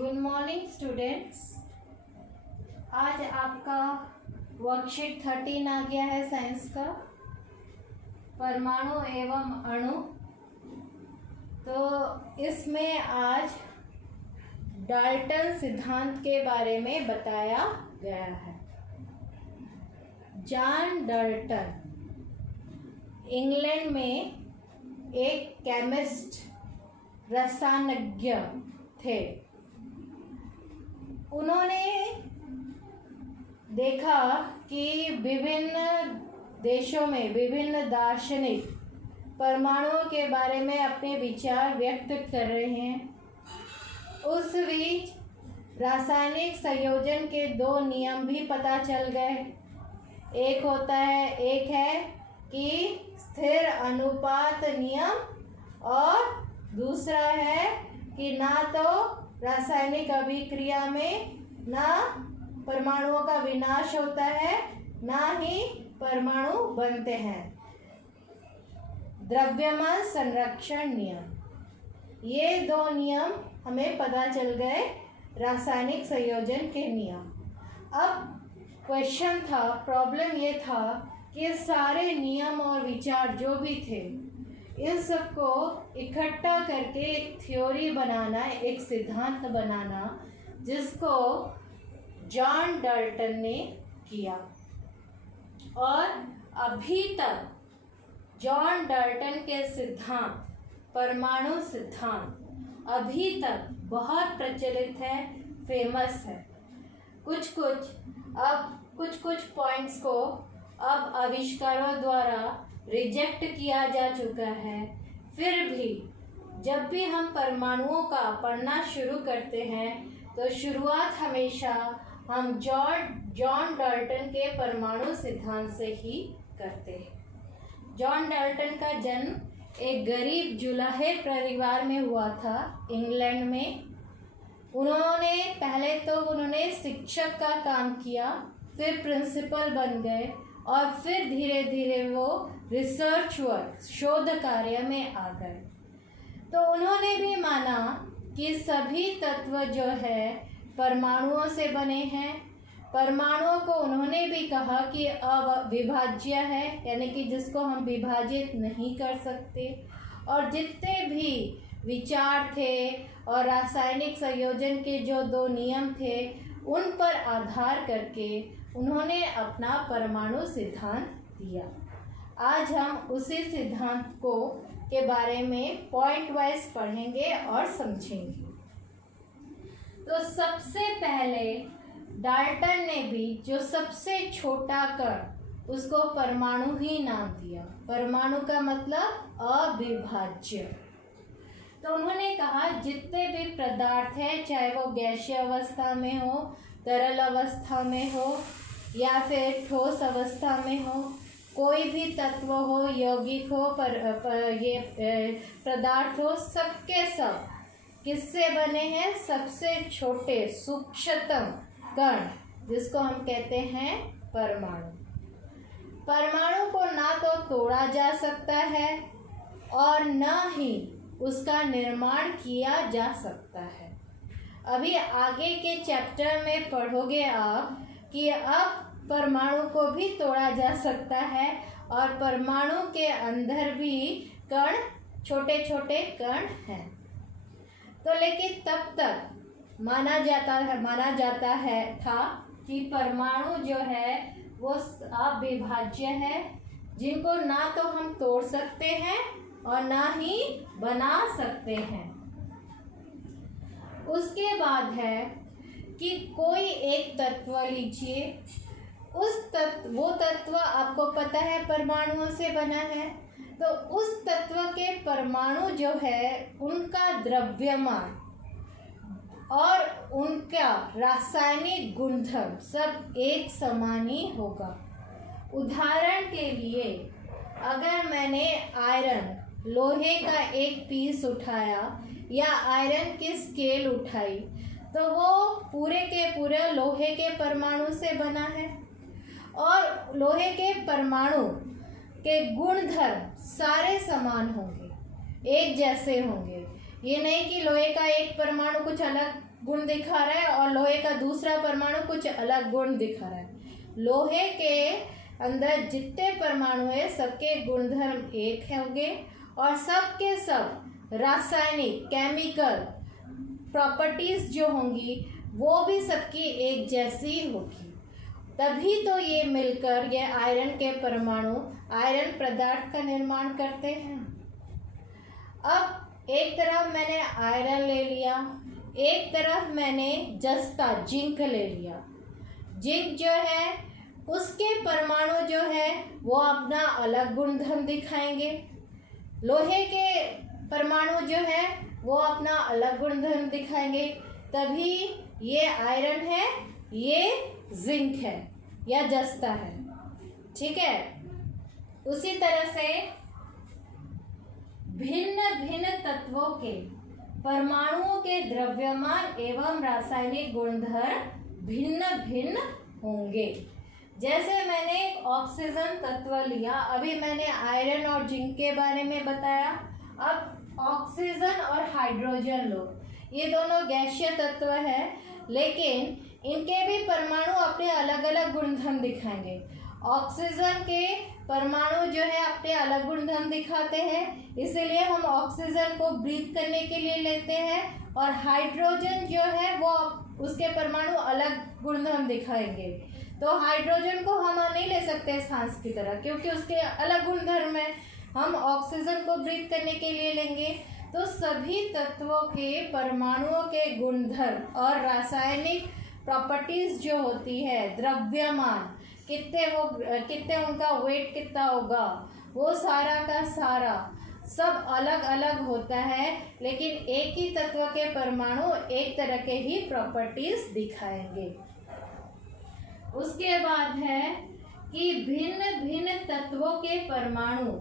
Good morning students. आज आपका worksheet 13 आ गया है साइंस का, परमाणु एवं अणु। तो इसमें आज डाल्टन सिद्धांत के बारे में बताया गया है। जॉन डाल्टन इंग्लैंड में एक केमिस्ट रसायनज्ञ थे। उन्होंने देखा कि विभिन्न देशों में विभिन्न दार्शनिक परमाणुओं के बारे में अपने विचार व्यक्त कर रहे हैं। उस बीच रासायनिक संयोजन के दो नियम भी पता चल गए। एक है कि स्थिर अनुपात नियम और दूसरा है कि ना तो रासायनिक अभिक्रिया में ना परमाणुओं का विनाश होता है, ना ही परमाणु बनते हैं। द्रव्यमान संरक्षण नियम, ये दो नियम हमें पता चल गए, रासायनिक संयोजन के नियम। अब क्वेश्चन था, प्रॉब्लम ये था कि सारे नियम और विचार जो भी थे, इन सबको इकट्ठा करके एक थ्योरी बनाना, एक सिद्धांत बनाना, जिसको जॉन डाल्टन ने किया। और अभी तक जॉन डाल्टन के सिद्धांत, परमाणु सिद्धांत अभी तक बहुत प्रचलित है, फेमस है। कुछ कुछ पॉइंट्स को अब आविष्कारों द्वारा रिजेक्ट किया जा चुका है। फिर भी जब भी हम परमाणुओं का पढ़ना शुरू करते हैं तो शुरुआत हमेशा हम जॉन डाल्टन के परमाणु सिद्धांत से ही करते हैं। जॉन डाल्टन का जन्म एक गरीब जुलाहे परिवार में हुआ था, इंग्लैंड में। उन्होंने शिक्षक का काम किया, फिर प्रिंसिपल बन गए और फिर धीरे धीरे वो रिसर्च वर्क, शोध कार्य में आ गए। तो उन्होंने भी माना कि सभी तत्व जो है परमाणुओं से बने हैं। परमाणुओं को उन्होंने भी कहा कि अविभाज्य है, यानी कि जिसको हम विभाजित नहीं कर सकते। और जितने भी विचार थे और रासायनिक संयोजन के जो दो नियम थे, उन पर आधार करके उन्होंने अपना परमाणु सिद्धांत दिया। आज हम उसी सिद्धांत के बारे में पॉइंट वाइज पढ़ेंगे और समझेंगे। तो सबसे पहले डाल्टन ने भी जो सबसे छोटा कण, उसको परमाणु ही नाम दिया। परमाणु का मतलब अविभाज्य। तो उन्होंने कहा जितने भी पदार्थ हैं, चाहे वो गैसीय अवस्था में हो, तरल अवस्था में हो या फिर ठोस अवस्था में हो, कोई भी तत्व हो, यौगिक हो, ये पदार्थ हो, सबके सब किससे बने हैं? सबसे छोटे सूक्ष्मतम कण, जिसको हम कहते हैं परमाणु। परमाणु को ना तो तोड़ा जा सकता है और न ही उसका निर्माण किया जा सकता है। अभी आगे के चैप्टर में पढ़ोगे आप कि अब परमाणु को भी तोड़ा जा सकता है और परमाणु के अंदर भी कण, छोटे छोटे कण हैं। तो लेकिन तब तक माना जाता था कि परमाणु जो है वो अविभाज्य है, जिनको ना तो हम तोड़ सकते हैं और ना ही बना सकते हैं। उसके बाद है कि कोई एक तत्व लीजिए, वो तत्व आपको पता है परमाणुओं से बना है। तो उस तत्व के परमाणु जो है, उनका द्रव्यमान और उनका रासायनिक गुणधर्म सब एक समान ही होगा। उदाहरण के लिए, अगर मैंने आयरन, लोहे का एक पीस उठाया या आयरन की स्केल उठाई, तो वो पूरे के पूरे लोहे के परमाणु से बना है। और लोहे के परमाणु के गुणधर्म सारे समान होंगे, एक जैसे होंगे। ये नहीं कि लोहे का एक परमाणु कुछ अलग गुण दिखा रहा है और लोहे का दूसरा परमाणु कुछ अलग गुण दिखा रहा है। लोहे के अंदर जितने परमाणु है सबके गुणधर्म एक होंगे और सब के सब रासायनिक केमिकल प्रॉपर्टीज जो होंगी वो भी सबकी एक जैसी होगी, तभी तो ये मिलकर ये आयरन के परमाणु आयरन पदार्थ का निर्माण करते हैं। अब एक तरफ मैंने आयरन ले लिया, एक तरफ मैंने जस्ता जिंक ले लिया। जिंक जो है उसके परमाणु जो है वो अपना अलग गुणधर्म दिखाएंगे, लोहे के परमाणु जो है वो अपना अलग गुणधर्म दिखाएंगे, तभी ये आयरन है, ये जिंक है या जस्ता है। ठीक है। उसी तरह से भिन्न भिन्न तत्वों के परमाणुओं के द्रव्यमान एवं रासायनिक गुणधर्म भिन्न भिन्न होंगे। जैसे मैंने एक ऑक्सीजन तत्व लिया, अभी मैंने आयरन और जिंक के बारे में बताया। अब ऑक्सीजन और हाइड्रोजन लो, ये दोनों गैसीय तत्व है, लेकिन इनके भी परमाणु अपने अलग अलग गुणधर्म दिखाएंगे। ऑक्सीजन के परमाणु जो है अपने अलग गुणधर्म दिखाते हैं, इसीलिए हम ऑक्सीजन को ब्रीथ करने के लिए लेते हैं, और हाइड्रोजन जो है वो उसके परमाणु अलग गुणधर्म दिखाएंगे। तो हाइड्रोजन को हम नहीं ले सकते सांस की तरह, क्योंकि उसके अलग गुणधर्म है। हम ऑक्सीजन को ब्रीथ करने के लिए लेंगे। तो सभी तत्वों के परमाणुओं के गुणधर्म और रासायनिक प्रॉपर्टीज जो होती है, द्रव्यमान कितने उनका वेट कितना होगा, वो सारा का सारा सब अलग अलग होता है, लेकिन एक ही तत्व के परमाणु एक तरह के ही प्रॉपर्टीज दिखाएंगे। उसके बाद है कि भिन्न भिन्न तत्वों के परमाणु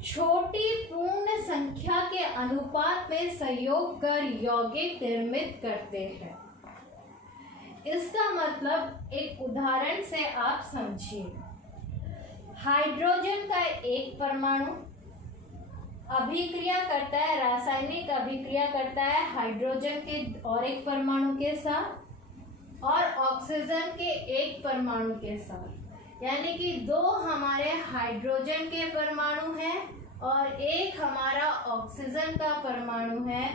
छोटी पूर्ण संख्या के अनुपात में संयोग कर यौगिक निर्मित करते हैं। इसका मतलब एक उदाहरण से आप समझिए। हाइड्रोजन का एक परमाणु अभिक्रिया करता है, रासायनिक अभिक्रिया करता है हाइड्रोजन के और एक परमाणु के साथ, और ऑक्सीजन के एक परमाणु के साथ, यानी कि दो हमारे हाइड्रोजन के परमाणु हैं और एक हमारा ऑक्सीजन का परमाणु है।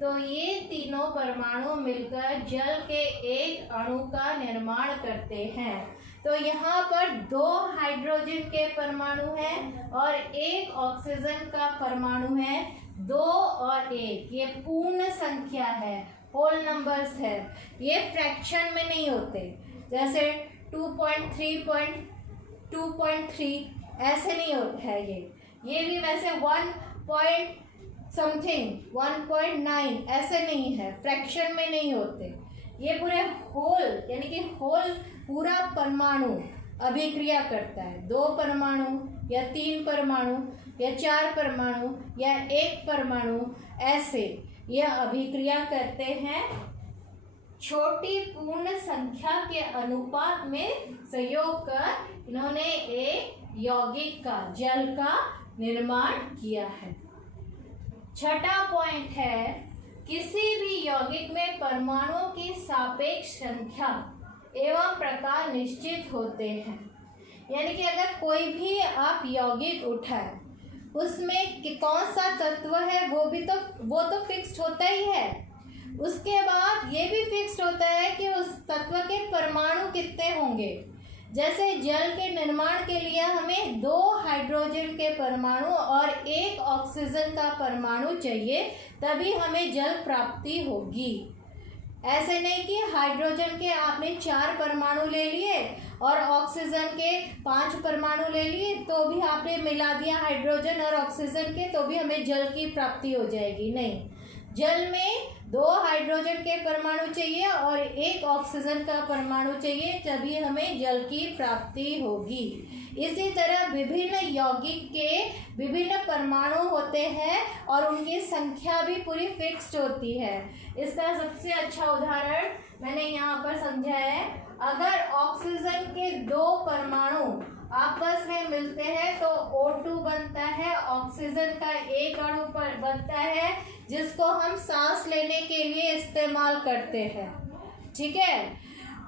तो ये तीनों परमाणु मिलकर जल के एक अणु का निर्माण करते हैं। तो यहाँ पर दो हाइड्रोजन के परमाणु हैं और एक ऑक्सीजन का परमाणु है। 2 और 1 ये पूर्ण संख्या है, होल नंबर्स है, ये फ्रैक्शन में नहीं होते। जैसे 2.3 2.3 ऐसे नहीं होता है ये भी वैसे 1 समथिंग 1.9 ऐसे नहीं है, फ्रैक्शन में नहीं होते। ये पूरे होल यानी कि होल पूरा परमाणु अभिक्रिया करता है। 2 परमाणु या 3 परमाणु या 4 परमाणु या 1 परमाणु ऐसे यह अभिक्रिया करते हैं। छोटी पूर्ण संख्या के अनुपात में संयोग कर इन्होंने एक यौगिक का जल का निर्माण किया है। छठा पॉइंट है, किसी भी यौगिक में परमाणुओं की सापेक्ष संख्या एवं प्रकार निश्चित होते हैं। यानी कि अगर कोई भी आप यौगिक उठाए उसमें कि कौन सा तत्व है वो तो फिक्स्ड होता ही है। उसके बाद ये भी फिक्स्ड होता है कि उस तत्व के परमाणु कितने होंगे। जैसे जल के निर्माण के लिए हमें 2 हाइड्रोजन के परमाणु और 1 ऑक्सीजन का परमाणु चाहिए, तभी हमें जल प्राप्ति होगी। ऐसे नहीं कि हाइड्रोजन के आपने 4 परमाणु ले लिए और ऑक्सीजन के 5 परमाणु ले लिए, तो भी आपने मिला दिया हाइड्रोजन और ऑक्सीजन के, तो भी हमें जल की प्राप्ति हो जाएगी। नहीं, जल में 2 हाइड्रोजन के परमाणु चाहिए और 1 ऑक्सीजन का परमाणु चाहिए, तभी हमें जल की प्राप्ति होगी। इसी तरह विभिन्न यौगिक के विभिन्न परमाणु होते हैं और उनकी संख्या भी पूरी फिक्स्ड होती है। इसका सबसे अच्छा उदाहरण मैंने यहाँ पर समझा है। अगर ऑक्सीजन के 2 परमाणु आपस में मिलते हैं तो O2 बनता है ऑक्सीजन का एक अणु पर बनता है जिसको हम सांस लेने के लिए इस्तेमाल करते हैं, ठीक है।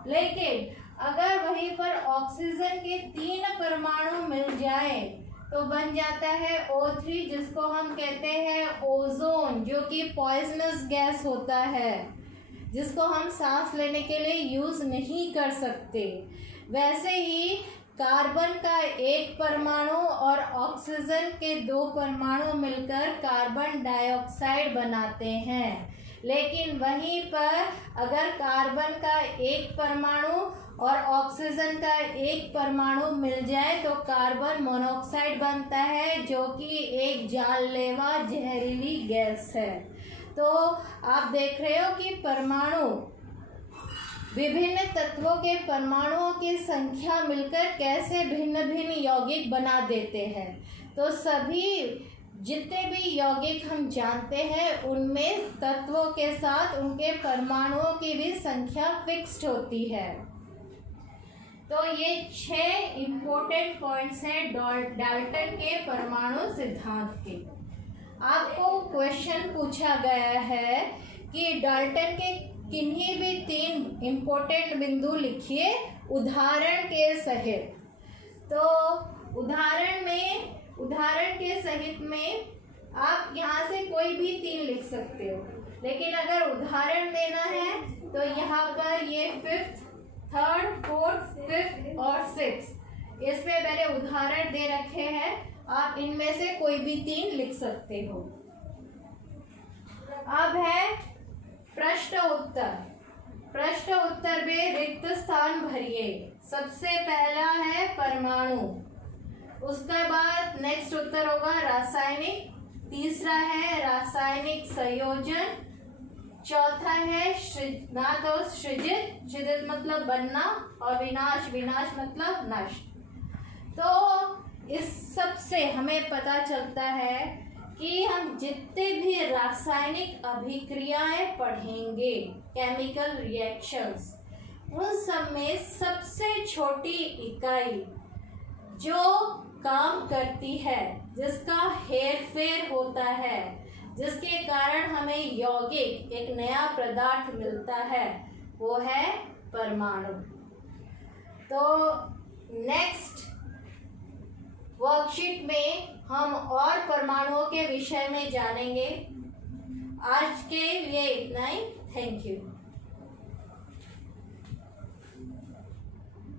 लेकिन अगर वहीं पर ऑक्सीजन के 3 परमाणु मिल जाए तो बन जाता है O3, जिसको हम कहते हैं ओजोन, जो कि पॉइजनस गैस होता है, जिसको हम सांस लेने के लिए यूज नहीं कर सकते। वैसे ही कार्बन का 1 परमाणु और ऑक्सीजन के 2 परमाणु मिलकर कार्बन डाइऑक्साइड बनाते हैं। लेकिन वहीं पर अगर कार्बन का 1 परमाणु और ऑक्सीजन का 1 परमाणु मिल जाए तो कार्बन मोनोऑक्साइड बनता है, जो कि एक जानलेवा जहरीली गैस है। तो आप देख रहे हो कि परमाणु, विभिन्न तत्वों के परमाणुओं की संख्या मिलकर कैसे भिन्न भिन्न यौगिक बना देते हैं। तो सभी जितने भी यौगिक हम जानते हैं उनमें तत्वों के साथ उनके परमाणुओं की भी संख्या फिक्स्ड होती है। तो ये 6 इम्पोर्टेंट पॉइंट्स हैं डाल्टन के परमाणु सिद्धांत के। आपको क्वेश्चन पूछा गया है कि डाल्टन के किन्हीं भी 3 इम्पोर्टेंट बिंदु लिखिए उदाहरण के सहित। तो उदाहरण के सहित में आप यहाँ से कोई भी 3 लिख सकते हो, लेकिन अगर उदाहरण देना है तो यहाँ पर ये 5th, 3rd, 4th, 5th और 6th इसमें मैंने उदाहरण दे रखे हैं। आप इनमें से कोई भी 3 लिख सकते हो। अब है प्रश्न उत्तर में रिक्त स्थान भरिए। सबसे पहला है परमाणु, उसके बाद नेक्स्ट उत्तर होगा रासायनिक, तीसरा है रासायनिक संयोजन, चौथा है सृजित मतलब बनना, और विनाश मतलब नष्ट। तो इस सब से हमें पता चलता है कि हम जितने भी रासायनिक अभिक्रियाएं पढ़ेंगे, केमिकल रिएक्शंस, उन सब में सबसे छोटी इकाई जो काम करती है, जिसका हेरफेर होता है, जिसके कारण हमें यौगिक एक नया पदार्थ मिलता है, वो है परमाणु। तो नेक्स्ट वर्कशीट में हम और परमाणुओं के विषय में जानेंगे। आज के लिए इतना ही। Thank you.